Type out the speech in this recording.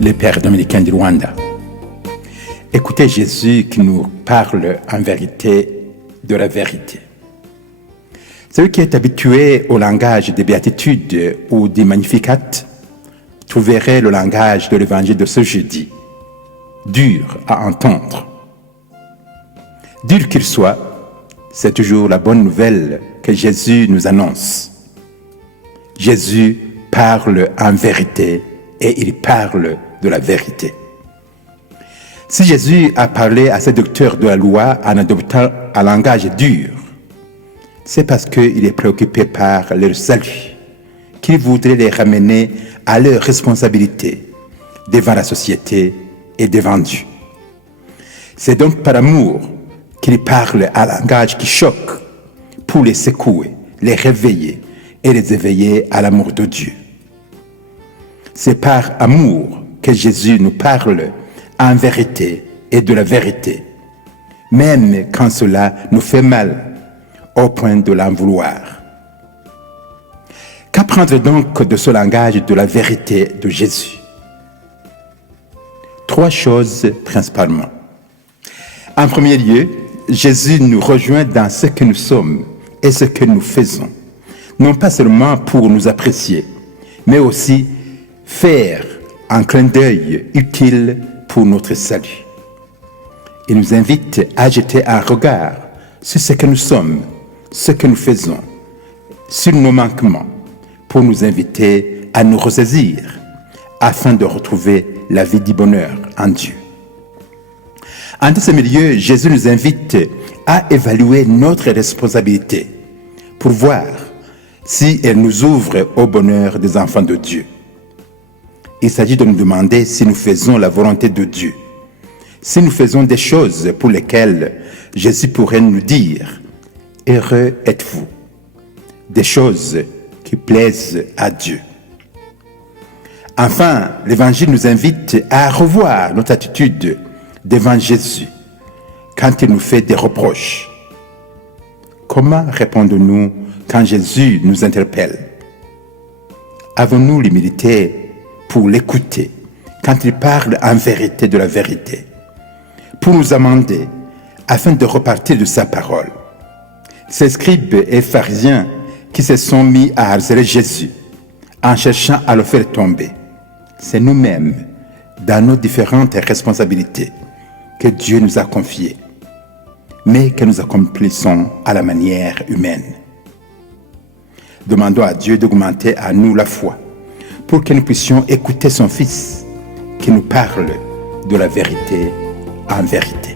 les pères dominicains du Rwanda. Écoutez Jésus qui nous parle en vérité de la vérité. Celui qui est habitué au langage des béatitudes ou des magnificats trouverait le langage de l'évangile de ce jeudi dur à entendre. Dur qu'il soit, c'est toujours la bonne nouvelle que Jésus nous annonce. Jésus parle en vérité et il parle de la vérité. Si Jésus a parlé à ses docteurs de la loi en adoptant un langage dur, c'est parce qu'il est préoccupé par leur salut, qu'il voudrait les ramener à leur responsabilité devant la société et devant Dieu. C'est donc par amour qu'il parle un langage qui choque pour les secouer, les réveiller et les éveiller à l'amour de Dieu. C'est par amour que Jésus nous parle en vérité et de la vérité, même quand cela nous fait mal, au point de l'en vouloir. Qu'apprendre donc de ce langage de la vérité de Jésus? 3 choses principalement. En premier lieu, Jésus nous rejoint dans ce que nous sommes et ce que nous faisons, non pas seulement pour nous apprécier, mais aussi faire un clin d'œil utile pour notre salut. Il nous invite à jeter un regard sur ce que nous sommes, ce que nous faisons, sur nos manquements, pour nous inviter à nous ressaisir afin de retrouver la vie du bonheur en Dieu. En deuxième lieu, Jésus nous invite à évaluer notre responsabilité pour voir si elle nous ouvre au bonheur des enfants de Dieu. Il s'agit de nous demander si nous faisons la volonté de Dieu, si nous faisons des choses pour lesquelles Jésus pourrait nous dire « Heureux êtes-vous », des choses qui plaisent à Dieu. Enfin, l'Évangile nous invite à revoir notre attitude devant Jésus quand il nous fait des reproches. Comment répondons-nous quand Jésus nous interpelle? Avons-nous l'humilité pour l'écouter quand il parle en vérité de la vérité, pour nous amender afin de repartir de sa parole? Ces scribes et pharisiens qui se sont mis à harceler Jésus en cherchant à le faire tomber, c'est nous-mêmes, dans nos différentes responsabilités, que Dieu nous a confiées, mais que nous accomplissons à la manière humaine. Demandons à Dieu d'augmenter à nous la foi, pour que nous puissions écouter son Fils, qui nous parle de la vérité en vérité.